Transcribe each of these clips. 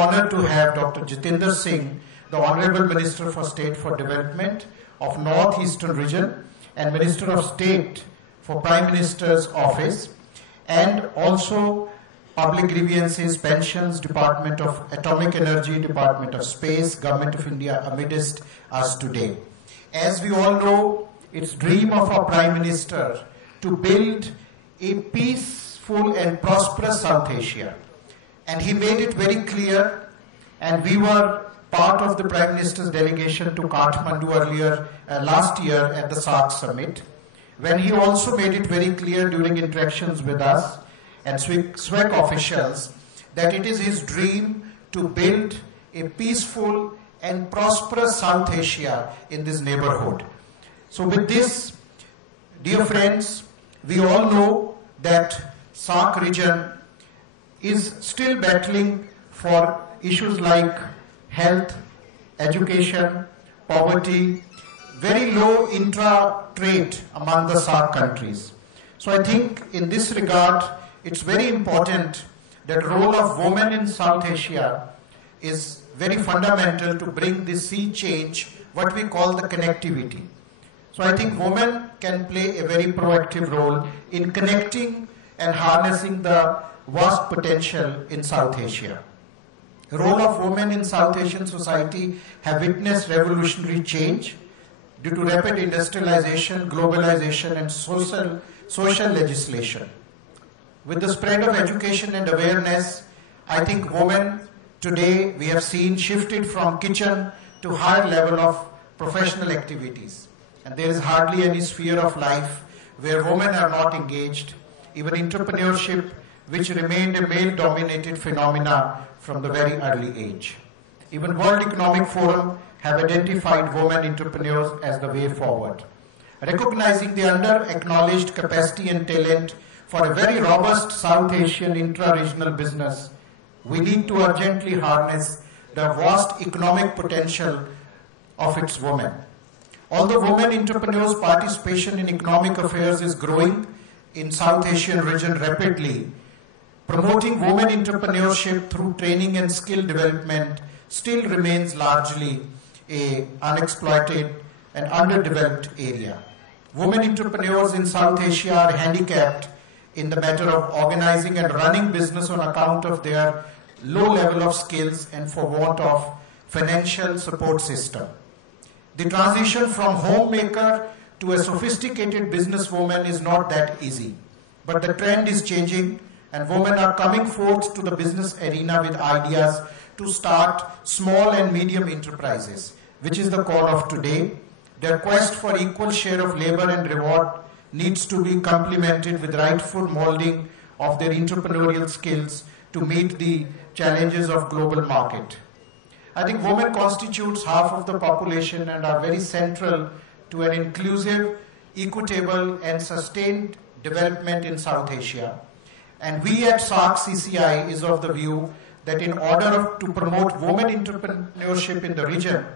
Honored to have Dr. Jitendra Singh, the Honorable Minister for State for Development of Northeastern Region and Minister of State for Prime Minister's Office, and also Public Grievances, Pensions, Department of Atomic Energy, Department of Space, Government of India amidst us today. As we all know, it's dream of our Prime Minister to build a peaceful and prosperous South Asia. And he made it very clear, and we were part of the Prime Minister's delegation to Kathmandu earlier last year at the SAARC summit, when he also made it very clear during interactions with us and Scwec officials that it is his dream to build a peaceful and prosperous South Asia in this neighborhood. So with this, dear friends, we all know that SAARC region is still battling for issues like health, education, poverty, very low intra-trade among the SAARC countries. So I think in this regard, it's very important that the role of women in South Asia is very fundamental to bring this sea change, what we call the connectivity. So I think women can play a very proactive role in connecting and harnessing the vast potential in South Asia. The role of women in South Asian society have witnessed revolutionary change due to rapid industrialization, globalization, and social legislation. With the spread of education and awareness, I think women today, we have seen, shifted from kitchen to higher level of professional activities. And there is hardly any sphere of life where women are not engaged. Even entrepreneurship, which remained a male-dominated phenomena from the very early age. Even World Economic Forum have identified women entrepreneurs as the way forward. Recognizing the under-acknowledged capacity and talent for a very robust South Asian intra-regional business, we need to urgently harness the vast economic potential of its women. Although women entrepreneurs' participation in economic affairs is growing in South Asian region rapidly, promoting women entrepreneurship through training and skill development still remains largely an unexploited and underdeveloped area. Women entrepreneurs in South Asia are handicapped in the matter of organizing and running business on account of their low level of skills and for want of financial support system. The transition from homemaker to a sophisticated businesswoman is not that easy, but the trend is changing and women are coming forth to the business arena with ideas to start small and medium enterprises, which is the call of today. Their quest for equal share of labor and reward needs to be complemented with rightful molding of their entrepreneurial skills to meet the challenges of global market. I think women constitutes half of the population and are very central to an inclusive, equitable and sustained development in South Asia. And we at SAARC CCI is of the view that in order to promote women entrepreneurship in the region,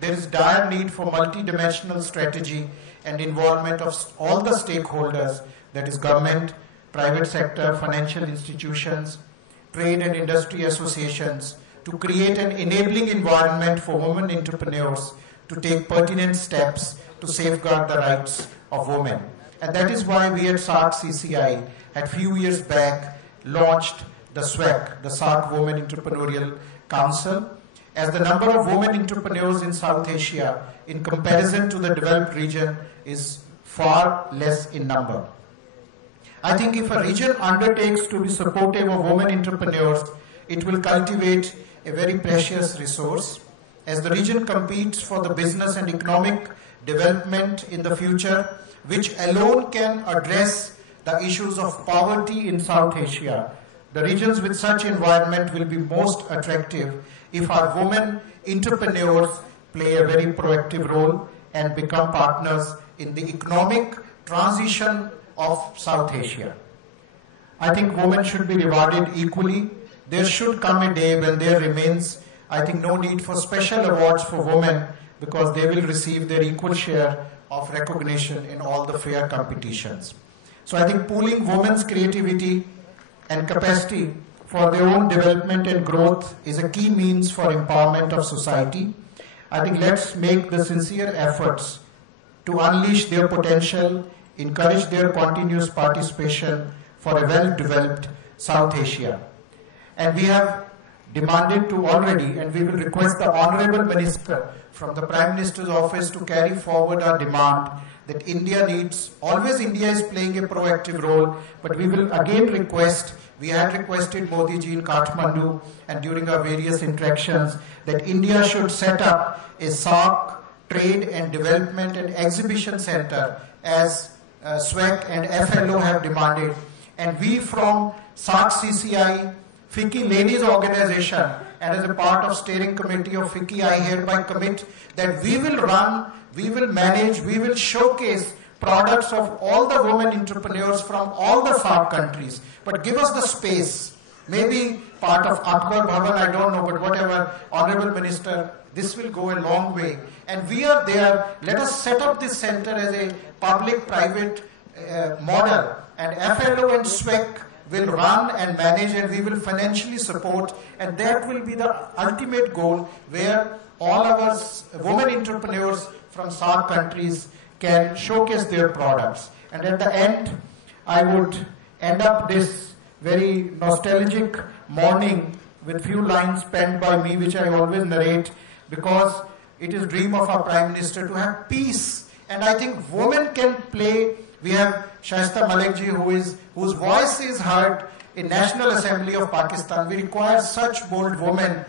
there is dire need for multidimensional strategy and involvement of all the stakeholders, that is government, private sector, financial institutions, trade and industry associations, to create an enabling environment for women entrepreneurs to take pertinent steps to safeguard the rights of women. And that is why we at SAARC CCI had few years back launched the Scwec, the SAARC Women Entrepreneurial Council, as the number of women entrepreneurs in South Asia in comparison to the developed region is far less in number. I think if a region undertakes to be supportive of women entrepreneurs, it will cultivate a very precious resource. As the region competes for the business and economic development in the future, which alone can address the issues of poverty in South Asia, the regions with such environment will be most attractive if our women entrepreneurs play a very proactive role and become partners in the economic transition of South Asia. I think women should be rewarded equally. There should come a day when there remains, I think, no need for special awards for women because they will receive their equal share of recognition in all the fair competitions. So I think pooling women's creativity and capacity for their own development and growth is a key means for empowerment of society. I think let's make the sincere efforts to unleash their potential, encourage their continuous participation for a well-developed South Asia. And we have demanded to already, and we will request the Honorable Minister from the Prime Minister's office to carry forward our demand that India needs, always India is playing a proactive role, but we will again request, we had requested Modi ji in Kathmandu and during our various interactions that India should set up a SAARC Trade and Development and Exhibition Center as Scwec and FLO have demanded. And we from SAARC CCI, FICCI Ladies Organization, and as a part of steering committee of FICCI, I hereby commit that we will run, we will manage, we will showcase products of all the women entrepreneurs from all the SAARC countries. But give us the space. Maybe part of Akbar Bhavan, I don't know, but whatever, Honorable Minister, this will go a long way. And we are there. Let us set up this center as a public-private model. And FLO and Scwec will run and manage, and we will financially support, and that will be the ultimate goal where all our women entrepreneurs from SAARC countries can showcase their products. And at the end, I would end up this very nostalgic morning with few lines penned by me, which I always narrate, because it is dream of our Prime Minister to have peace. And I think women can play. We have Shaista Malik ji, whose voice is heard in National Assembly of Pakistan. We require such bold women,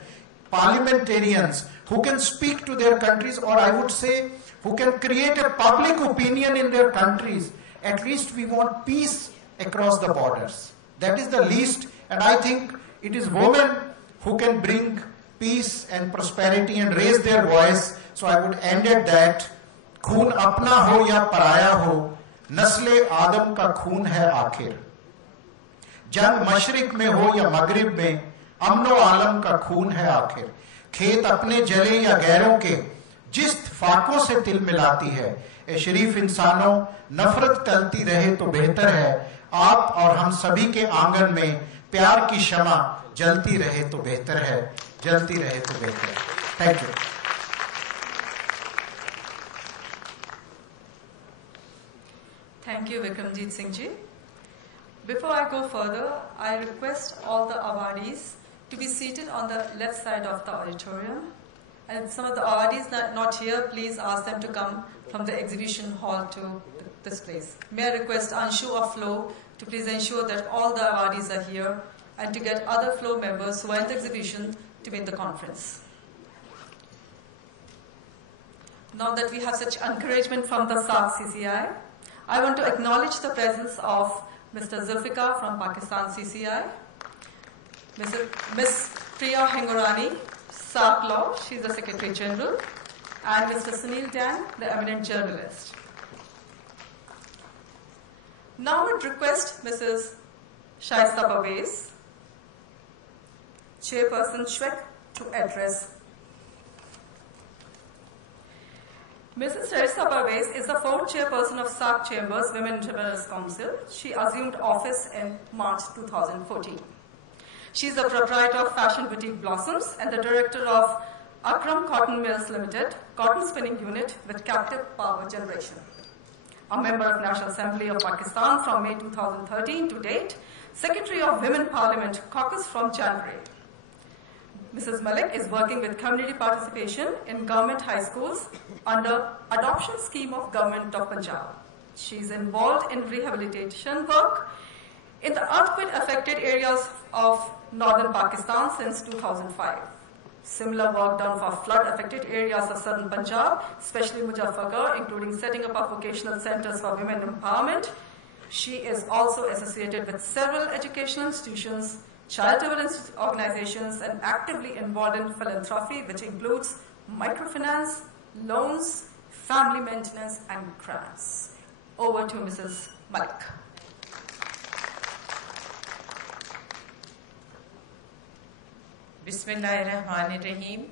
parliamentarians, who can speak to their countries, or I would say, who can create a public opinion in their countries. At least we want peace across the borders. That is the least, and I think it is women who can bring peace and prosperity and raise their voice. So I would end at that. खून अपना हो या पराया हो, नस्ले आदम का खून है आखिर. जंग मशरिक में हो या मगरिब में, अमनो आलम का खून है आखिर. खेत अपने जले या गैरों के, जिस फाकों से तिल मिलाती है. ए शरीफ इंसानों, नफरत टलती रहे तो बेहतर है. आप और हम सभी के आंगन में प्यार की शमा जलती रहे तो बेहतर है. जलती रहे तो बेहतर है. Thank you. Thank you, Vikramjit Singh ji. Before I go further, I request all the awardees to be seated on the left side of the auditorium. And some of the awardees not here, please ask them to come from the exhibition hall to this place. May I request Anshu or Flo to please ensure that all the awardees are here and to get other Flo members who are in the exhibition to be in the conference. Now that we have such encouragement from the SAARC CCI, I want to acknowledge the presence of Mr. Zulfikar from Pakistan CCI, Ms. Priya Hengorani, SAARC Law, she's the Secretary General, and Mr. Sunil Dan, the eminent journalist. Now I would request Mrs. Shaista Pervez, Chairperson Scwec, to address. Mrs. Shaista Pervez is the fourth chairperson of SAARC Chambers Women Entrepreneurs Council. She assumed office in March 2014. She is the proprietor of Fashion Boutique Blossoms and the director of Akram Cotton Mills Limited, cotton spinning unit with captive power generation. A member of National Assembly of Pakistan from May 2013 to date, Secretary of Women Parliament Caucus from January. Mrs. Malik is working with community participation in government high schools under adoption scheme of Government of Punjab. She is involved in rehabilitation work in the earthquake-affected areas of northern Pakistan since 2005. Similar work done for flood-affected areas of southern Punjab, especially Muzaffargarh, including setting up of vocational centers for women empowerment. She is also associated with several educational institutions, charitable organizations, and actively involved in philanthropy, which includes microfinance, loans, family maintenance, and grants. Over to Mrs. Malik. Bismillahirrahmanirrahim.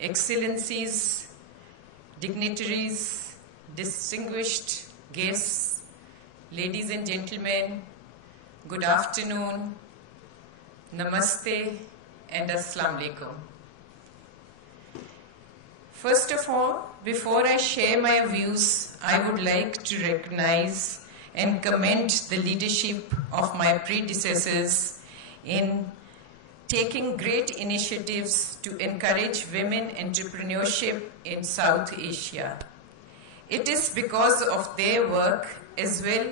Excellencies, dignitaries, distinguished guests, ladies and gentlemen, good afternoon, namaste, and assalamu alaikum. First of all, before I share my views, I would like to recognize and commend the leadership of my predecessors in taking great initiatives to encourage women entrepreneurship in South Asia. It is because of their work as well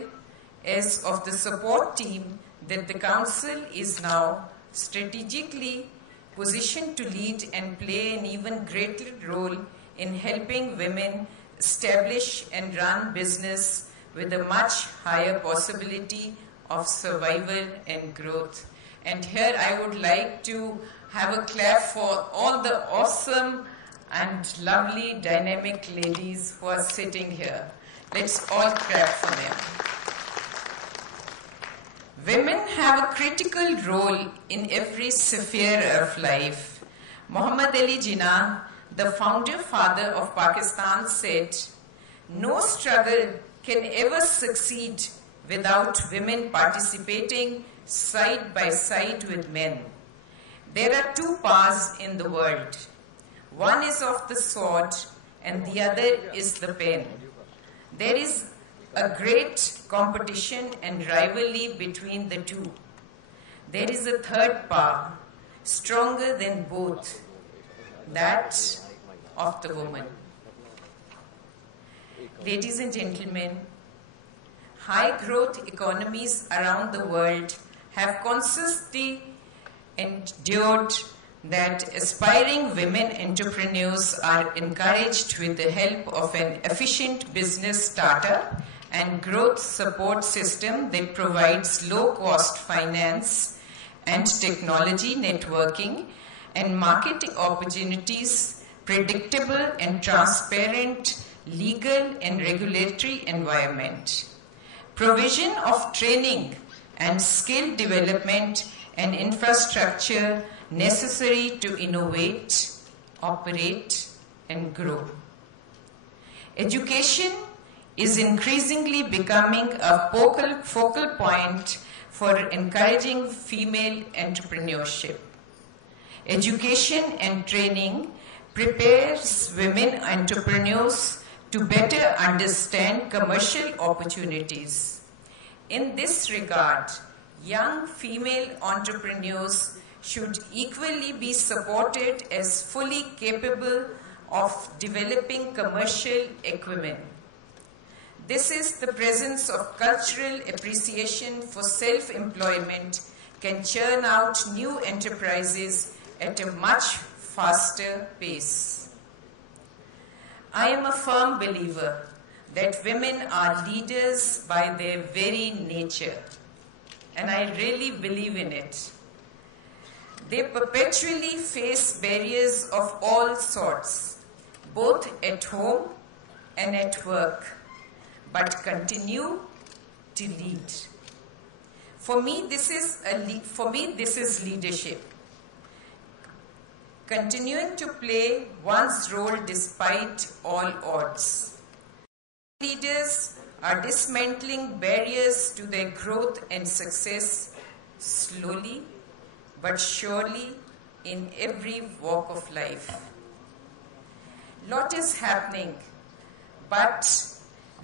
as of the support team that the Council is now strategically positioned to lead and play an even greater role in helping women establish and run business with a much higher possibility of survival and growth. And here I would like to have a clap for all the awesome and lovely dynamic ladies who are sitting here. Let's all clap for them. Women have a critical role in every sphere of life. Muhammad Ali Jinnah, the founder father of Pakistan, said, "No struggle can ever succeed without women participating side by side with men. There are two powers in the world. One is of the sword and the other is the pen. There is a great competition and rivalry between the two. There is a third power, stronger than both, that of the woman." Ladies and gentlemen, high growth economies around the world have consistently endured that aspiring women entrepreneurs are encouraged with the help of an efficient business startup and growth support system that provides low-cost finance and technology networking and marketing opportunities, predictable and transparent legal and regulatory environment, provision of training and skill development and infrastructure necessary to innovate, operate, and grow. Education is increasingly becoming a focal point for encouraging female entrepreneurship. Education and training prepares women entrepreneurs to better understand commercial opportunities. In this regard, young female entrepreneurs should equally be supported as fully capable of developing commercial acumen. This is the presence of cultural appreciation for self-employment can churn out new enterprises at a much faster pace. I am a firm believer that women are leaders by their very nature, and I really believe in it. They perpetually face barriers of all sorts, both at home and at work, but continue to lead. For me, this is leadership. Continuing to play one's role despite all odds. Leaders are dismantling barriers to their growth and success slowly but surely in every walk of life. Lot is happening, but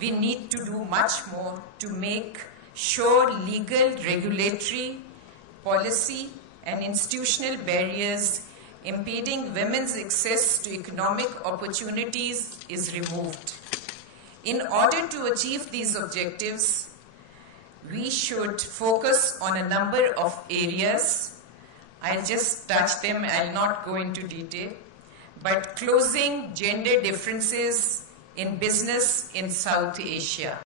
we need to do much more to make sure legal, regulatory, policy, and institutional barriers impeding women's access to economic opportunities is removed. In order to achieve these objectives, we should focus on a number of areas. I'll just touch them, I'll not go into detail. But closing gender differences in business in South Asia.